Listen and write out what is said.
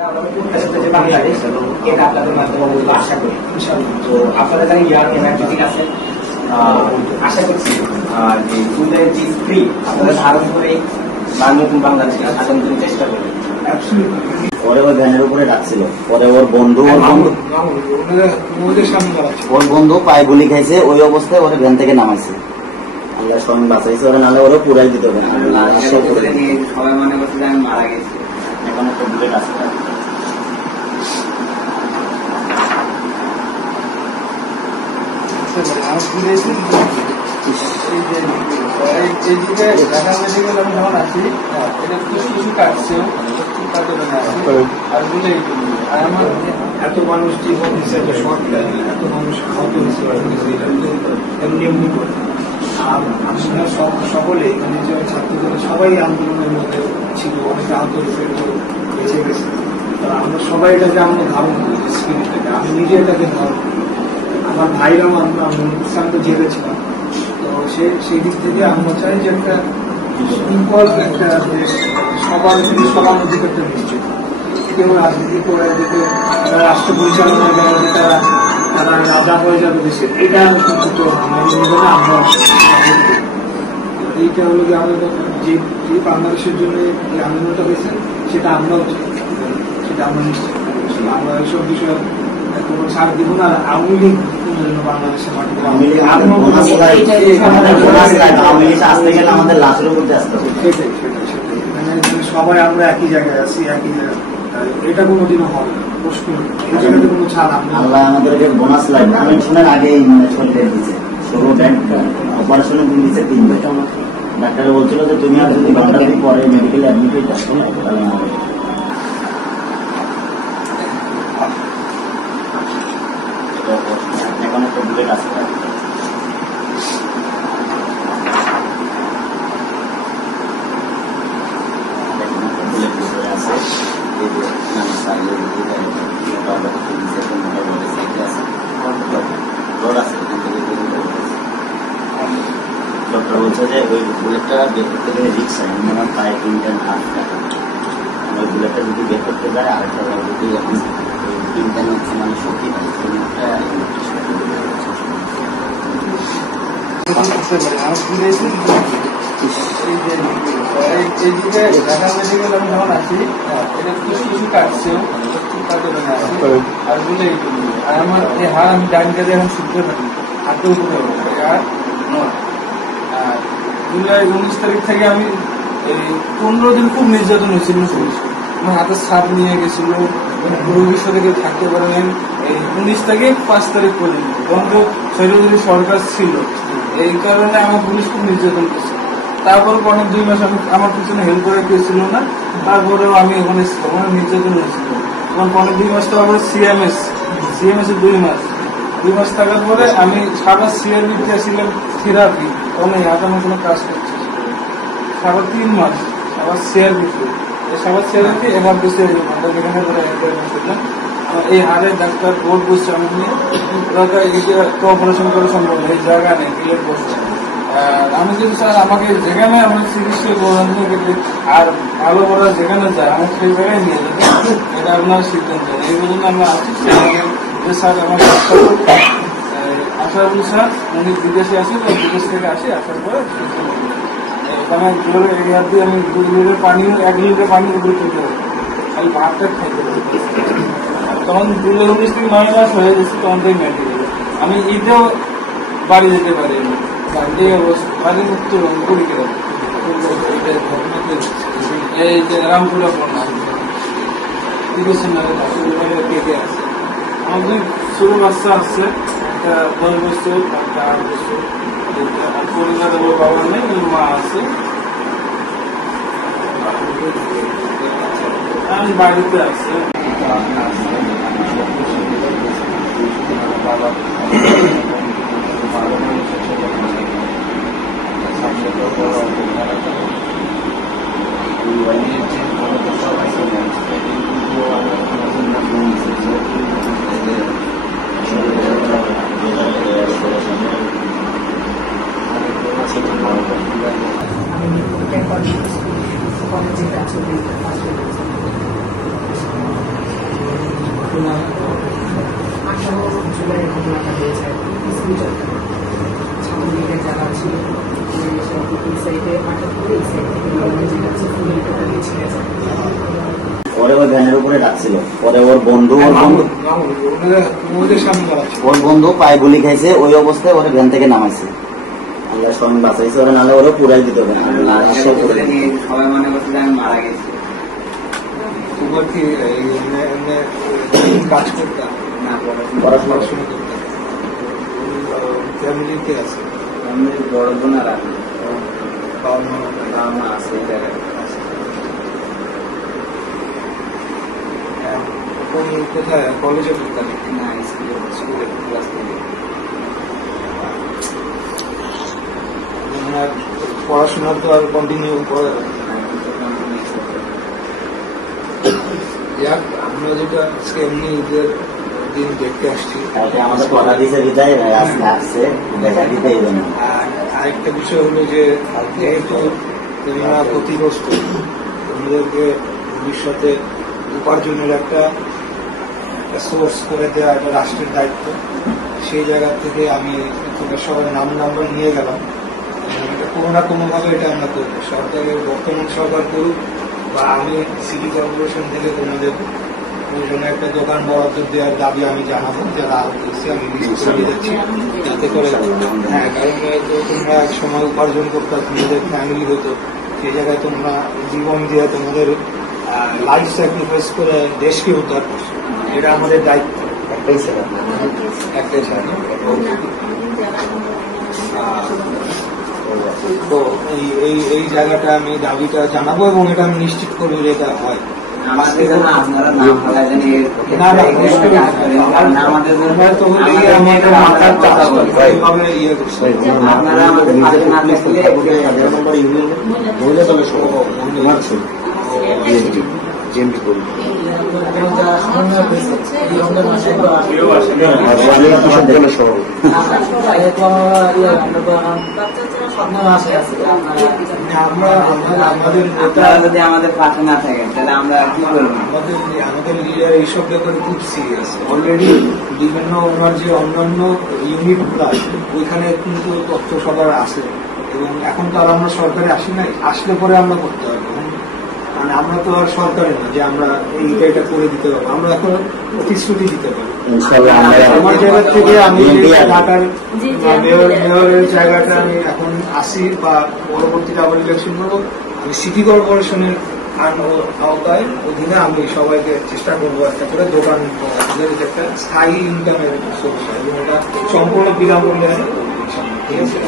বাংলাদেশ এবং এটা আপনাদের মাধ্যমে আশা করি তো আপনাদের যারা ইয়ার এনার্জেটিক আছেন আশা করছি যে ফুলের যে স্ত্রী আপনাদের ধারণ করে নতুন বাংলাদেশে আসার জন্য চেষ্টা করবেন। পরে ওই ভ্যানের উপরে ডাকছিল, পরে ওর বন্ধু পায়ে গুলি খাইছে, ওই অবস্থায় ওরা ভ্যান থেকে নামাইছে। আল্লাহ স্বয়ং বাঁচাইছে, ওরা নাহলে ওরা পুরাই দিত। সবাই মনে করছে যে আমি মারা গেছি। এখন একটা বুলেট আসছে। এত মানুষ জীবন দিচ্ছে, সরকার এত মানুষ আহত হয়েছে, সকলে নিজের ছাত্রদের সবাই আন্দোলনের মধ্যে ছিল, অনেকে আহত হয়েছে, বেঁচে গেছে। আমরা সবাই এটাকে আমরা ধারণ করি স্পিরিটটাকে, আমি নিজে এটাকে ধারণ করি। আমার ভাইরাও আমরা ইসলামকে জেলে ছিলাম, তো সেই দিক থেকে আমরা চাই যে একটা ইকুয়াল একটা দেশ, সবার অধিকারটা নিশ্চিত। কেউ রাজনীতি করে দিকে রাষ্ট্র পরিচালনায় গেলে তারা রাজা হয়ে যাবে দেশের, এটা কিন্তু আমরা এইটা হলো যে আমাদের যে বাংলাদেশের জন্য যে আন্দোলনটা হয়েছে সেটা আমরাও সেটা আমরা নিশ্চিত। আমরা এইসব বিষয়ে কোনো ছাড় দিব না। আওয়ামী লীগ বাংলাদেশের মাটিতে সবাই আমরা একই জায়গায় আছি, একই জায়গায়, এটা কোনোদিনও হবে না, প্রশ্ন এই জায়গাতে কোনো ছাড়। আল্লাহ আমাদেরকে বোনাস লাইফ কনভেনশনের আগে শরীরে দিচ্ছে, সরু ব্যাংক অপারেশনে দিচ্ছে 3 বছর। ডাক্তার বলছিল যে তুমি আর যদি ঘন্টা দিন পরে মেডিকেল অ্যাডমিট হয়ে যাচ্ছ তাহলে হবে। এখন একটা বুলেট আসতে পারে। ডক্টর বলছে যে ওই বুলেটটা বের করতে গেলে রিক্স হয়, আমার পায়ে 3 হাত টাকা। ওই বুলেটটা যদি বের করতে যায় আরেকটা যদি আপনি 3 হচ্ছে মানে শক্তি পাই, আমার এই হার আমি ডান কাজে এখন শুনতে থাকি, হাতে উপরে আর জুলাই 19 তারিখ থেকে আমি 15 দিন খুব নির্যাতন হয়েছিল। আমার হাতে ছাপ নিয়ে গেছিল, রোগীর সাথে কেউ থাকতে পারেন। এই 19 থেকে 5 তারিখ পর্যন্ত বন্ধ শরীর সরকার ছিল, এই কারণে আমার পুলিশ খুব নির্যাতন করছে। তারপর অনেক 2 মাস আমি আমার পিছনে হেল্প করে কেউ ছিল না, তারপরেও আমি ওখানে নির্যাতন হয়েছিল। তখন অনেক 2 মাস তো আবার সিএমএস এ 2 মাস থাকার পরে আমি সারা সিআরবিতে ছিলাম থেরাপি, অনেক আগামী কোনো কাজ করছি। সারা 3 মাস আবার সিআরবিতে, সবার সিআরবিতে এমার্জেন্সি যেখানে এই হাড়ের ডাক্তার বোর্ড বসছে আমি নিয়ে, তো অপারেশন করা সম্ভব নেই, এই জায়গা নেই, প্লেট বসছে। আমি যদি স্যার আমাকে যেখানে আমার চিকিৎসা আর ভালো করা যেখানে যায় আমাকে সেই জায়গায় নিয়ে যাবে, এটা আপনার সিদ্ধান্ত। এই জন্য আমরা আসছি যে স্যার আমার আশরাফুল স্যার উনি বিদেশে আসে, বিদেশ থেকে আসি, আসার পরে আমি 2 লিটার পানি 1 লিটার পানি উপরে তুলতে হবে, খালি ভাতটা খাইতে হবে। তখন 2019 থেকে 9 মাস হয়ে গেছে, তখন থেকে মেডিকেল আমি ঈদেও বাড়ি যেতে পারি, বাড়ির উত্তর কুড়িগ্রাম এই যে রামপুরা পড়া কেটে আছে। আমাদের ছোট বাচ্চা আসছে, একটা 10 বছর, একটা 8 বছর। পরিবারে ওর বাবা নেই, ওর মা আছে। আমি বাড়িতে আসছি। Quality that will be ছাত্রলীগের যারা ছিল এই সাইডে আটক করে এই সাইড থেকে যেটা আছে ফুলের টোটালি ছিঁড়ে যায়। পরে ওই ভ্যানের উপরে ডাকছিল, পরে ওর বন্ধু পায়ে গুলি খাইছে, ওই অবস্থায় ওরা ভ্যান থেকে নামাইছে। আল্লাহ স্বয়ং বাঁচাইছে, ওরা নাহলে ওরা পুরাই দিত ভ্যান। সবাই মনে করছে যে আমি মারা গেছি। তোমার কি কাজ করতাম না, পড়াশোনা করতাম? ফ্যামিলিতে আছে আমি বড় বোন আর আমি বাবা মা আছে এই জায়গায়। কোথায় কলেজে পড়তাম? না, স্কুলে ক্লাস থেকে। পড়াশোনা তো আর কন্টিনিউ করে যাক, আমরা যেটা আজকে এমনি ঈদের দিন দেখতে আসছি। আমাদের কথা দিয়েছে বিদায় আসছে দেখা দিতে এলো না। আর আরেকটা বিষয় হলো যে যেহেতু তোমরা ক্ষতিগ্রস্ত, তোমাদেরকে ভবিষ্যতে উপার্জনের একটা সোর্স করে দেওয়া একটা রাষ্ট্রের দায়িত্ব। সেই জায়গা থেকে আমি তোমার সবার নাম্বার নিয়ে গেলাম। কোনো না কোনোভাবে এটা আমরা করবো, সরকারের বর্তমান সরকার করুক বা আমি সিটি কর্পোরেশন থেকে তোমাদের জন্য একটা দোকান বরাদ্দ দেওয়ার দাবি আমি জানাবো, যারা আহত আমি লিস্ট করে যাচ্ছি, যাতে করে হ্যাঁ, কারণ তোমরা এক সময় উপার্জন করতে নিজেদের ফ্যামিলি হতো, সেই জায়গায় তোমরা জীবন দিয়ে তোমাদের লাইফ স্যাক্রিফাইস করে দেশকে উদ্ধার করছো। এটা আমাদের দায়িত্ব। একটাই ছেলে, তো এই জায়গাটা আমি দাবিটা জানাবো এবং এটা আমি নিশ্চিত করবো যে এটা হয়। যদি আমাদের পাশে না থাকেন তাহলে আমরা কি করবো? আমাদের লিডার এইসব ব্যাপারে খুব সিরিয়াস। অলরেডি বিভিন্ন ওনার যে অন্যান্য ইউনিট গুলো আছে ওইখানে কিন্তু তথ্য সবার আছে, এবং এখন তো আর আমরা সরকারে আসি নাই, আসলে পরে আমরা করতে হবে। মানে আমরা তো আর সরকারে না যে আমরা এটা করে দিতে পারবো, আমরা এখন প্রতিশ্রুতি দিতে পারি। আমার জায়গা থেকে আমি ঢাকার মেয়রের জায়গাটা আমি এখন আসি বা পরবর্তীতে আবার ইলেকশন করবো, আমি সিটি কর্পোরেশনের আওতায় অধীনে আমি সবাইকে চেষ্টা করবো একটা করে দোকান, একটা স্থায়ী ইনকামের সোর্স, এবং এটা সম্পূর্ণ বিনামূল্যে। ঠিক আছে।